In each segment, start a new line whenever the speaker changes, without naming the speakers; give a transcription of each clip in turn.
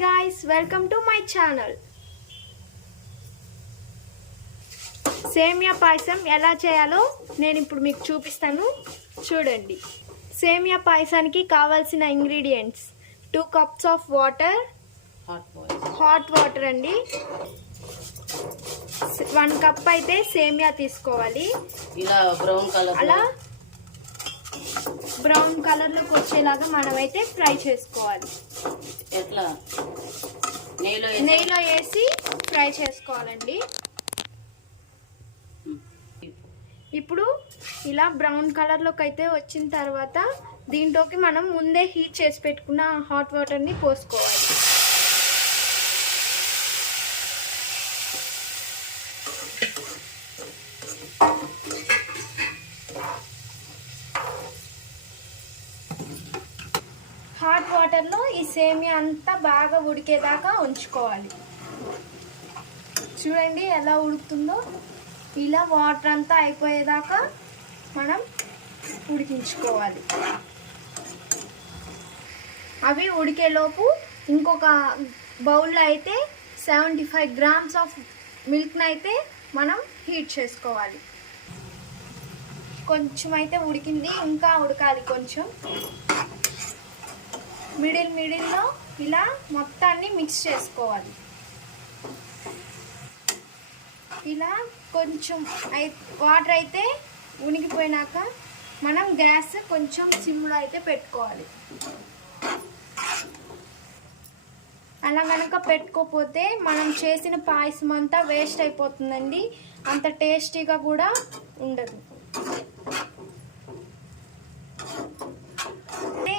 guys, welcome to my channel. సేమియా పాయసం ఎలా చేయాలో నేను ఇప్పుడు మీకు చూపిస్తాను. చూడండి. సేమియా పాయసానికి కావాల్సిన ingredients two cups of water
hot
water అండి. వన్ కప్ అయితే సేమియా తీసుకోవాలి.
ఇలా బ్రౌన్ కలర్
అలా బ్రౌన్ కలర్లోకి వచ్చేలాగా మనమైతే ఫ్రై చేసుకోవాలి.
ఎట్లా? నెయ్యిలో వేసి-
నెయ్యిలో వేసి ఫ్రై చేసుకోవాలండి. ఇప్పుడు ఇలా బ్రౌన్ కలర్లోకి అయితే వచ్చిన తర్వాత దీంట్లోకి మనం ముందే హీట్ చేసి పెట్టుకున్న హాట్ వాటర్ని పోసుకోవాలి హాట్ వాటర్లో ఈ సేమియా అంతా బాగా ఉడికేదాకా ఉంచుకోవాలి. చూడండి ఎలా ఉడుకుతుందో. ఇలా వాటర్ అంతా అయిపోయేదాకా మనం ఉడికించుకోవాలి. అవి ఉడికేలోపు ఇంకొక బౌల్లో అయితే సెవెంటీ ఫైవ్ గ్రామ్స్ ఆఫ్ మిల్క్ని అయితే మనం హీట్ చేసుకోవాలి. కొంచెం అయితే ఉడికింది ఇంకా ఉడకాలి కొంచెం. మిడిల్ మిడిల్లో ఇలా మొత్తాన్ని మిక్స్ చేసుకోవాలి. ఇలా కొంచెం వాటర్ అయితే ఉనికిపోయినాక మనం గ్యాస్ కొంచెం సిమ్లో అయితే పెట్టుకోవాలి. అలా కనుక పెట్టుకోకపోతే మనం చేసిన పాయసం అంతా వేస్ట్ అయిపోతుందండి. అంత టేస్టీగా కూడా ఉండదు. అంటే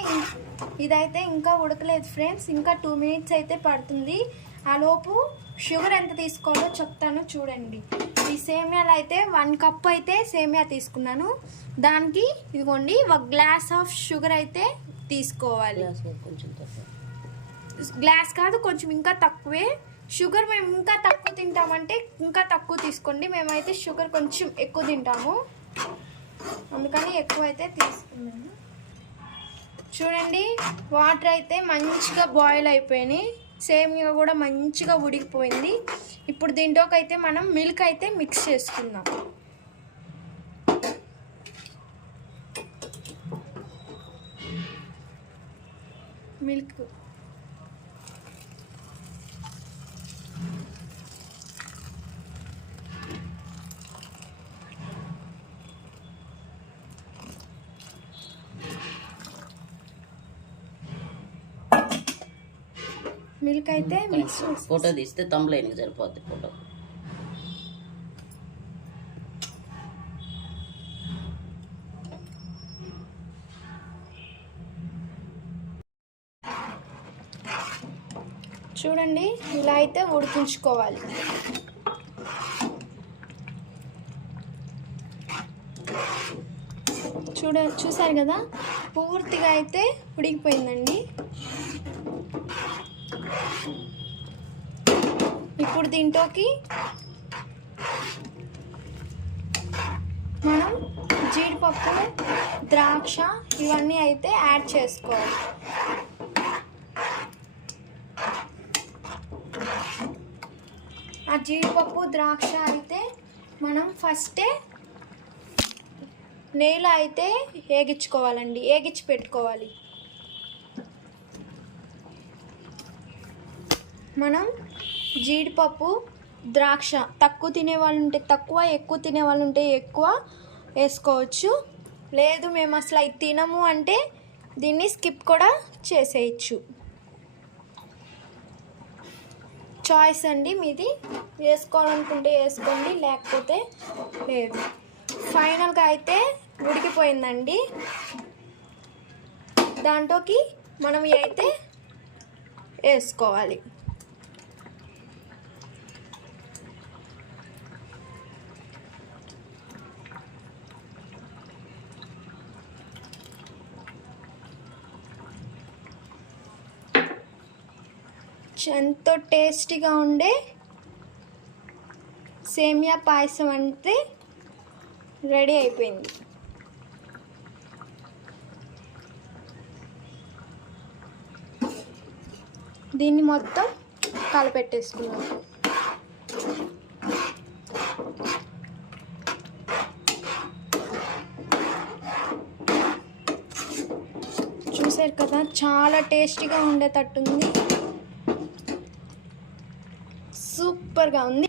ఇదైతే ఇంకా ఉడకలేదు ఫ్రెండ్స్ ఇంకా టూ మినిట్స్ అయితే పడుతుంది. ఆ లోపు షుగర్ ఎంత తీసుకోవాలో చెప్తాను చూడండి. ఈ సేమియాలు అయితే వన్ కప్ అయితే సేమియా తీసుకున్నాను. దానికి ఇదిగోండి ఒక గ్లాస్ ఆఫ్ షుగర్ అయితే తీసుకోవాలి.
గ్లాస్ కొంచెం తక్కువ.
గ్లాస్ కాదు కొంచెం ఇంకా తక్కువే. షుగర్ మేము ఇంకా తక్కువ తింటామంటే ఇంకా తక్కువ తీసుకోండి. మేమైతే షుగర్ కొంచెం ఎక్కువ తింటాము. అందుకని ఎక్కువ అయితే తీసుకున్నాను. చూడండి వాటర్ అయితే మంచిగా బాయిల్ అయిపోయినాయి సేమ్గా కూడా మంచిగా ఉడికిపోయింది. ఇప్పుడు దీంట్లోకి అయితే మనం మిల్క్ అయితే మిక్స్ చేసుకుందాం. మిల్క్ మిల్క్ అయితే మిక్స్
ఫోటో తీస్తే తమ్లైన్కి సరిపోద్ది ఫోటో
చూడండి ఇలా అయితే ఉడికించుకోవాలి. చూడ చూసారు కదా? పూర్తిగా అయితే ఉడికిపోయిందండి. ఇప్పుడు దీంట్లోకి మనం జీడిపప్పు ద్రాక్ష ఇవన్నీ అయితే యాడ్ చేసుకోవాలి. ఆ జీడిపప్పు ద్రాక్ష అయితే మనం ఫస్టే నేల అయితే ఏగించుకోవాలండి ఏగించి పెట్టుకోవాలి. మనం జీడిపప్పు ద్రాక్ష తక్కువ తినే వాళ్ళు ఉంటే తక్కువ ఎక్కువ తినే వాళ్ళు ఉంటే ఎక్కువ వేసుకోవచ్చు. లేదు మేము అసలు అయితే తినము అంటే దీన్ని స్కిప్ కూడా చేసేయచ్చు. చాయిస్ అండి మీది. వేసుకోవాలనుకుంటే వేసుకోండి లేకపోతే లేదు. ఫైనల్గా అయితే ఉడికిపోయిందండి. దాంట్లోకి మనం అయితే వేసుకోవాలి. ఎంతో టేస్టీగా ఉండే సేమియా పాయసం అంటే రెడీ అయిపోయింది. దీన్ని మొత్తం కలపెట్టేసుకున్నాం చూసారు కదా చాలా టేస్టీగా ఉండేటట్టుంది. సూపర్గా ఉంది.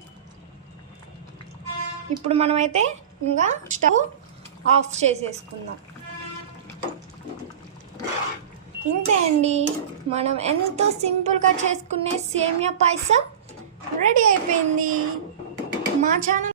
ఇప్పుడు మనమైతే ఇంకా స్టవ్ ఆఫ్ చేసేసుకుందాం. ఇంతే అండి. మనం ఎంతో సింపుల్గా చేసుకునే సేమియా పాయసం రెడీ అయిపోయింది. మా ఛానల్